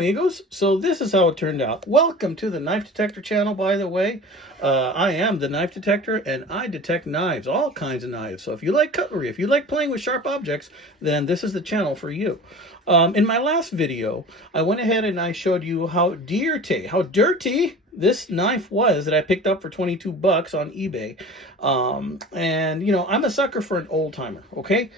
amigos. So this is how it turned out. Welcome to the Knife Detector channel, by the way. I am the Knife Detector, and I detect knives, all kinds of knives. So if you like cutlery, if you like playing with sharp objects, then this is the channel for you. In my last video, I went ahead and I showed you how dirty this knife was that I picked up for 22 bucks on eBay. And you know, I'm a sucker for an old timer, okay?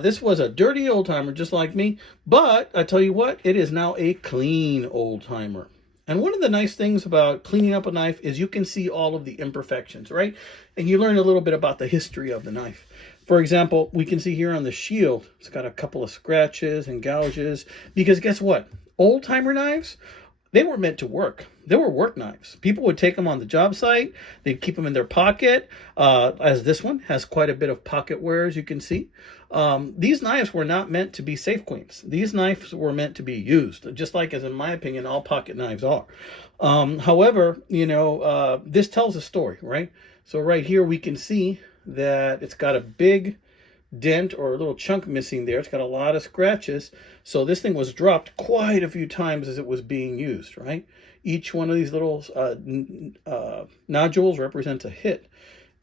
This was a dirty old timer just like me, but I tell you what, it is now a clean old timer. And one of the nice things about cleaning up a knife is you can see all of the imperfections, right? And you learn a little bit about the history of the knife. For example, we can see here on the shield, it's got a couple of scratches and gouges, because guess what? Old timer knives, they were meant to work. They were work knives. People would take them on the job site. They'd keep them in their pocket, as this one has quite a bit of pocket wear, as you can see. These knives were not meant to be safe queens. These knives were meant to be used, just like, as in my opinion, all pocket knives are. However, you know, this tells a story, right? So right here we can see that it's got a big dent or a little chunk missing there. It's got a lot of scratches. So this thing was dropped quite a few times as it was being used, right? Each one of these little nodules represents a hit.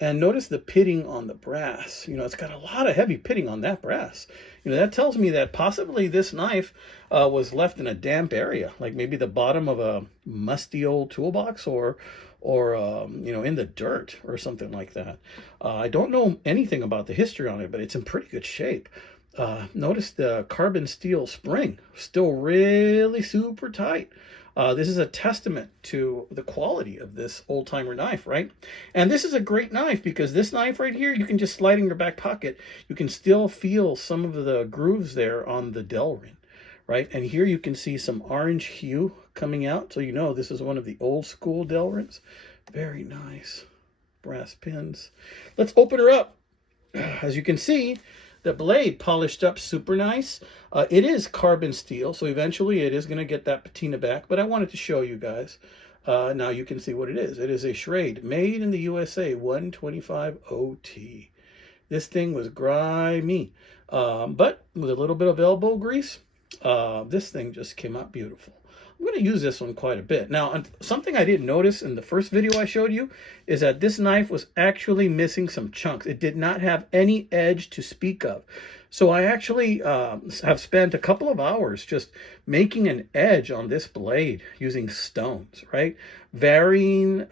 And notice the pitting on the brass. You know, it's got a lot of heavy pitting on that brass. You know, that tells me that possibly this knife was left in a damp area, like maybe the bottom of a musty old toolbox or you know, in the dirt or something like that. I don't know anything about the history on it, but it's in pretty good shape. Notice the carbon steel spring, still really super tight. This is a testament to the quality of this old-timer knife, right? And this is a great knife because this knife right here, you can just slide in your back pocket. You can still feel some of the grooves there on the Delrin, right? And here you can see some orange hue coming out. So you know this is one of the old school Delrins. Very nice. Brass pins. Let's open her up. As you can see, the blade polished up super nice. It is carbon steel, so eventually it is going to get that patina back, but I wanted to show you guys. Now you can see what it is. It is a Schrade made in the USA 125 OT. This thing was grimy, but with a little bit of elbow grease, this thing just came out beautiful. I'm going to use this one quite a bit. Now, something I didn't notice in the first video I showed you is that this knife was actually missing some chunks. It did not have any edge to speak of. So I actually have spent a couple of hours just making an edge on this blade using stones, right? Varying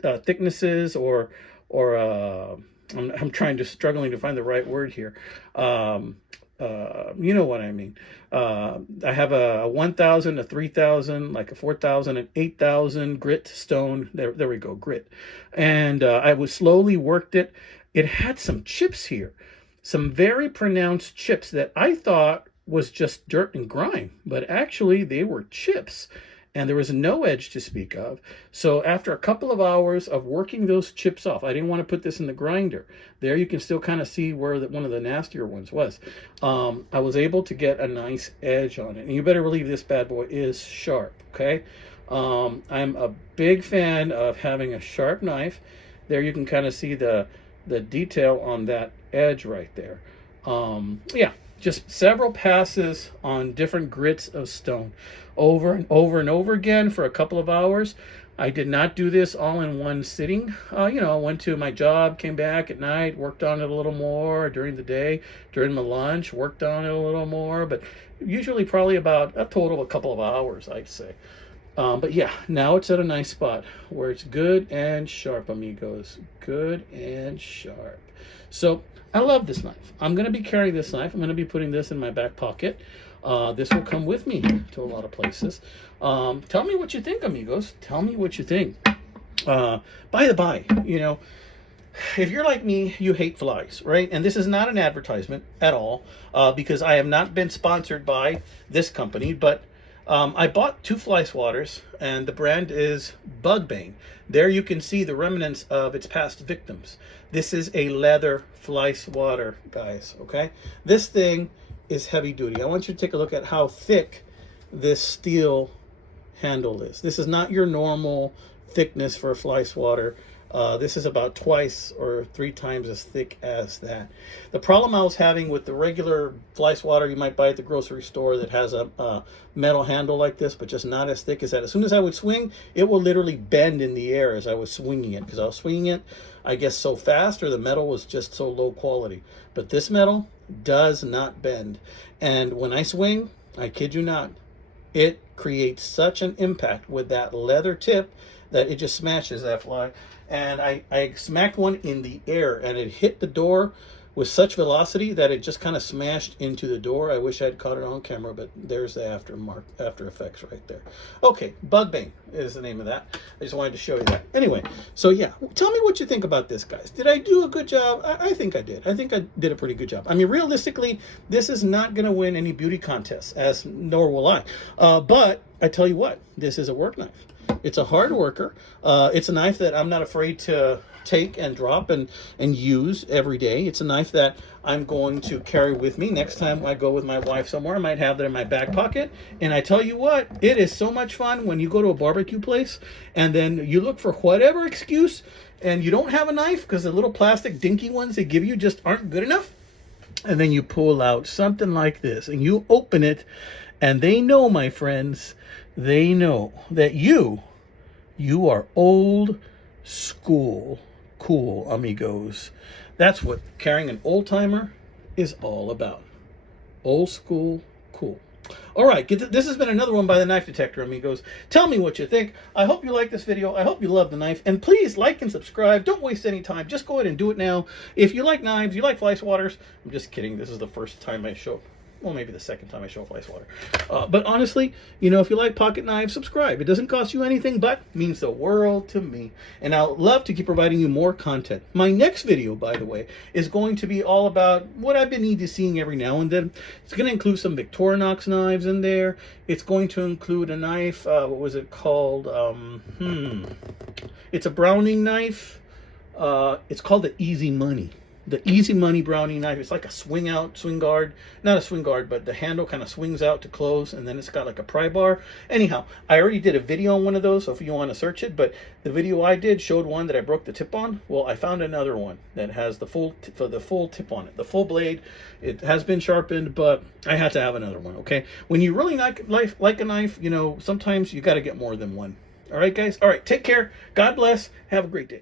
thicknesses or I'm struggling to find the right word here. You know what I mean. I have a 1,000, a 3,000, like a 4,000, an 8,000 grit stone. There we go, grit. And I was slowly worked it. It had some chips here, some very pronounced chips that I thought was just dirt and grime, but actually they were chips. And there was no edge to speak of. So after a couple of hours of working those chips off, I didn't want to put this in the grinder. There you can still kind of see where one of the nastier ones was. I was able to get a nice edge on it. And you better believe this bad boy is sharp, okay? I'm a big fan of having a sharp knife. There you can kind of see the detail on that edge right there. Yeah. Just several passes on different grits of stone over and over and over again for a couple of hours. I did not do this all in one sitting. You know, I went to my job, came back at night, worked on it a little more during the day, during my lunch, worked on it a little more, but usually probably about a total of a couple of hours, I'd say. But yeah, now it's at a nice spot where it's good and sharp, amigos. Good and sharp. So I love this knife. I'm going to be carrying this knife. I'm going to be putting this in my back pocket. This will come with me to a lot of places. Tell me what you think, amigos. Tell me what you think. By the by, you know, if you're like me, you hate flies, right? And this is not an advertisement at all, because I have not been sponsored by this company, but I bought 2 fly swatters, and the brand is Bugbane. There you can see the remnants of its past victims. This is a leather fly swatter, guys, okay? This thing is heavy duty. I want you to take a look at how thick this steel handle is. This is not your normal thickness for a fly swatter. This is about twice or 3 times as thick as that. The problem I was having with the regular fly swatter you might buy at the grocery store that has a metal handle like this, but just not as thick, is that as soon as I would swing, it will literally bend in the air as I was swinging it, because I was swinging it, I guess, so fast, or the metal was just so low quality. But this metal does not bend. And when I swing, I kid you not, it creates such an impact with that leather tip that it just smashes that fly. And I smacked one in the air, and it hit the door with such velocity that it just kind of smashed into the door. I wish I'd caught it on camera, but there's the after effects right there. Okay, Bug Bane is the name of that. I just wanted to show you that. Anyway, so yeah, tell me what you think about this, guys. Did I do a good job? I think I did. I think I did a pretty good job. I mean, realistically, this is not going to win any beauty contests, nor will I. But I tell you what, this is a work knife. It's a hard worker. It's a knife that I'm not afraid to take and drop and use every day. It's a knife that I'm going to carry with me next time I go with my wife somewhere. I might have that in my back pocket. And I tell you what, it is so much fun when you go to a barbecue place and then you look for whatever excuse and you don't have a knife because the little plastic dinky ones they give you just aren't good enough. And then you pull out something like this and you open it, and they know, my friends, they know that you are old school cool, amigos. That's what carrying an old timer is all about. Old school cool. All right, this has been another one by the Knife Detector, amigos. Tell me what you think. I hope you like this video. I hope you love the knife. And please like and subscribe. Don't waste any time. Just go ahead and do it now. If you like knives, you like fly swatters. I'm just kidding. This is the first time I show. Well, maybe the second time I show fly swatter. But honestly, you know, if you like pocket knives, subscribe. It doesn't cost you anything, but means the world to me. And I'll love to keep providing you more content. My next video, by the way, is going to be all about what I've been seeing every now and then. It's going to include some Victorinox knives in there. It's going to include a knife. What was it called? It's a Browning knife. It's called the Easy Money. The Easy Money Browning knife. It's like a swing guard. Not a swing guard, but the handle kind of swings out to close, and then it's got like a pry bar. Anyhow, I already did a video on one of those, so if you want to search it, but the video I did showed one that I broke the tip on. Well, I found another one that has the full tip on it, the full blade. It has been sharpened, but I had to have another one, okay? When you really like a knife, you know, sometimes you got to get more than one. All right, guys? All right, take care. God bless. Have a great day.